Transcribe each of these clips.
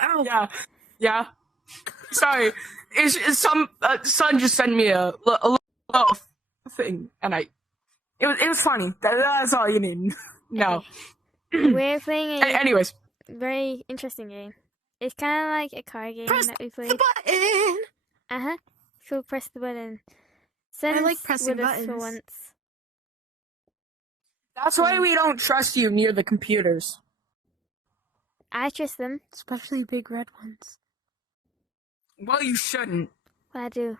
ow. Yeah, yeah. Sorry, it's some son just sent me a little thing, and it was funny. That's all you need. No. Okay. We're playing a Anyways, very interesting game. It's kind of like a card game Press that we the played. button. So press the button. I Send like us pressing with us for buttons. once. that's why we don't trust you near the computers. I trust them. Especially big red ones. Well, you shouldn't. But I do.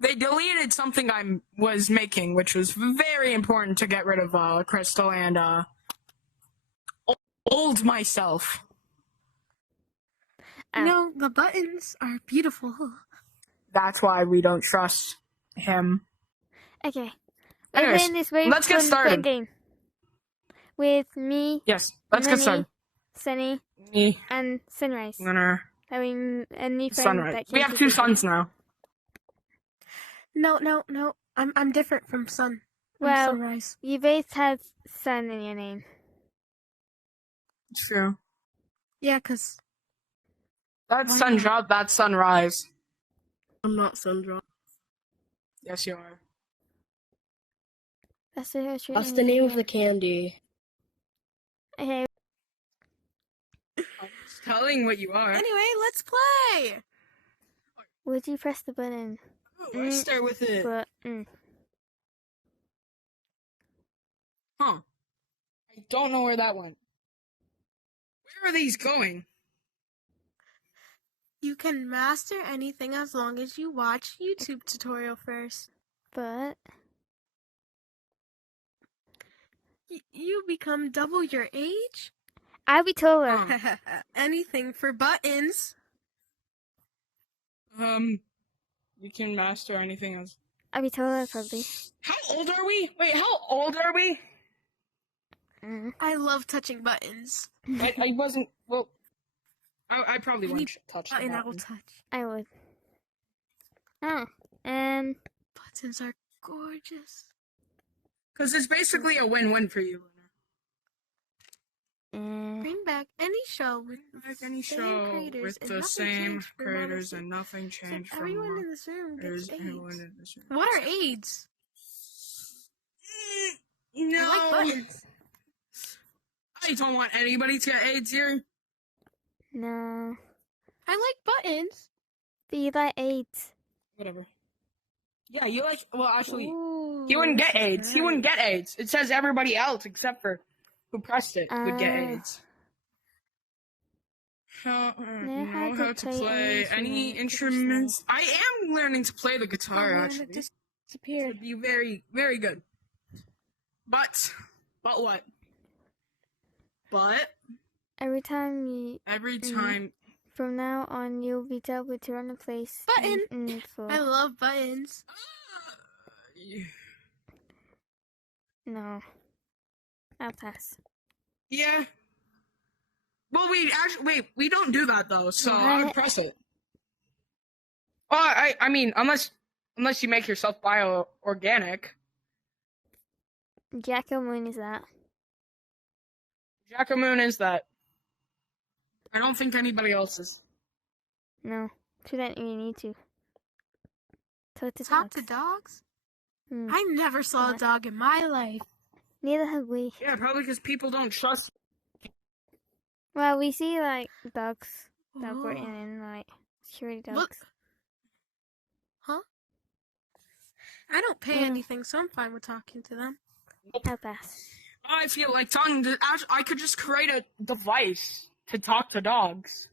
They deleted something I was making, which was very important to get rid of Crystal and old myself. You know, the buttons are beautiful. That's why we don't trust him. Okay. We're Anyways, playing this very let's get fun started. game. With me, Yes, let's get started. Sunny, Me, and Sunrise. Lunar, Having a new friend Sunrise. that We came have to two visit. suns now. No. I'm different from sun. I'm Well, sunrise. you both have sun in your name. True. Yeah, 'cause That's Why sun not? drop, that's sunrise. I'm not sun-drop. Yes, you are. That's the true What's the name of the candy? Okay. I'm just telling what you are. Anyway, let's play. Would you press the button? I start with it. Huh. I don't know where that went. Where are these going? You can master anything as long as you watch YouTube tutorial first. But You become double your age? I'll be taller. Huh. Anything for buttons. You can master anything else. I'll be taller probably. How old are we? Wait, how old are we? I love touching buttons. I wasn't, well, I probably Any wouldn't touch the Button I will button. touch. I would. Buttons are gorgeous. Because it's basically a win-win for you. Bring back any show with Any same show creators with and the nothing same changed for creators Monacy. and nothing Except changed from everyone in this room gets everyone AIDS. in this room. What are AIDS? No. I like buttons. I don't want anybody to get AIDS here. No. I like buttons. But you like AIDS. Whatever. Yeah, you like, well, actually, Ooh, he wouldn't get this is AIDS. He wouldn't nice. get AIDS. It says everybody else except for who pressed it would get Ah. AIDS. Know Know how to play any instruments. I am learning to play the guitar, Oh, man, actually. it It disappeared. would be very, very good. But what? But Every time you, every time, from now on, you'll be able to run a place. Button. I love buttons. No. I'll pass. Yeah. Well, we don't do that though, so I would press it. Well, I mean, unless you make yourself bio-organic. Jacko Moon is that? Jackamoon is that. I don't think anybody else is. No. We don't really need to. Talk to Talk dogs. to dogs? Hmm. I never saw a dog in my life. Neither have we. Yeah, probably because people don't trust. Well, we see like dogs that Ooh. were in like security dogs. Look. Huh? I don't pay anything, so I'm fine with talking to them. I'll pass. I feel like talking to. I could just create a device to talk to dogs.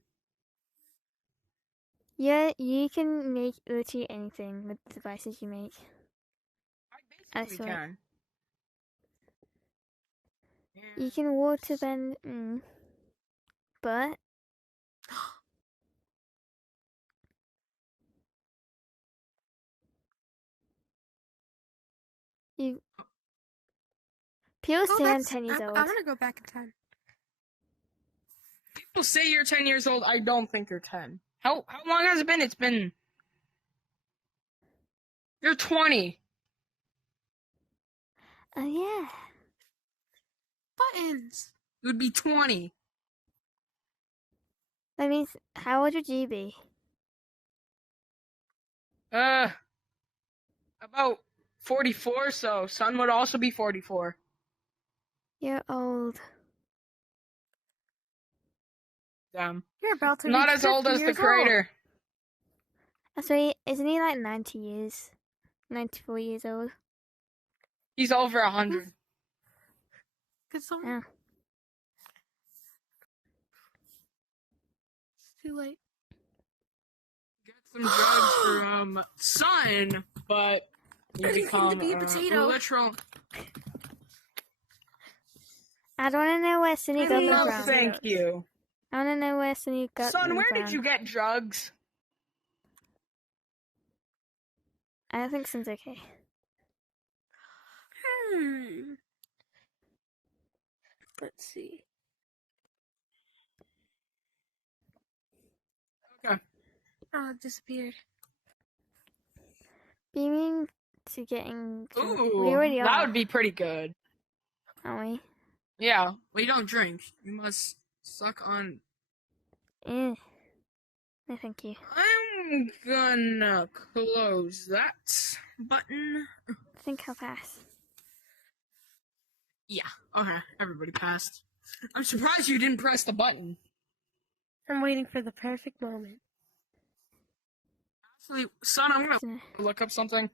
Yeah, you can make literally anything with the devices you make. I basically swear. can. You can water bend, but you. People say I'm 10 years old. I want to go back in time. People say you're 10 years old. I don't think you're 10. How long has it been? It's been. You're 20. Oh yeah. Buttons. You would be 20. That means, how old would you be? About 44, so son would also be 44. You're old. Damn. You're about to Not reach as old 50 as the years old. creator. So, isn't he like 90 years? 94 years old? He's over 100. Could some... Yeah. It's too late. Get some drugs for son, but you Anything become to be a potato. literal. I don't want to know where Sunny got No, them No, from. thank you. I want to know where Sunny got them Son, where from. did you get drugs? I don't think Sun's okay. Let's see. Okay. Oh, it disappeared. Beaming to getting drunk. Ooh, We already that are, would be pretty good. aren't we? Yeah. Well, you don't drink. You must suck on. Eh. No, thank you. I'm gonna close that button. I think I'll pass. Yeah. Okay. Everybody passed. I'm surprised you didn't press the button. I'm waiting for the perfect moment. Actually, son, I'm gonna look up something.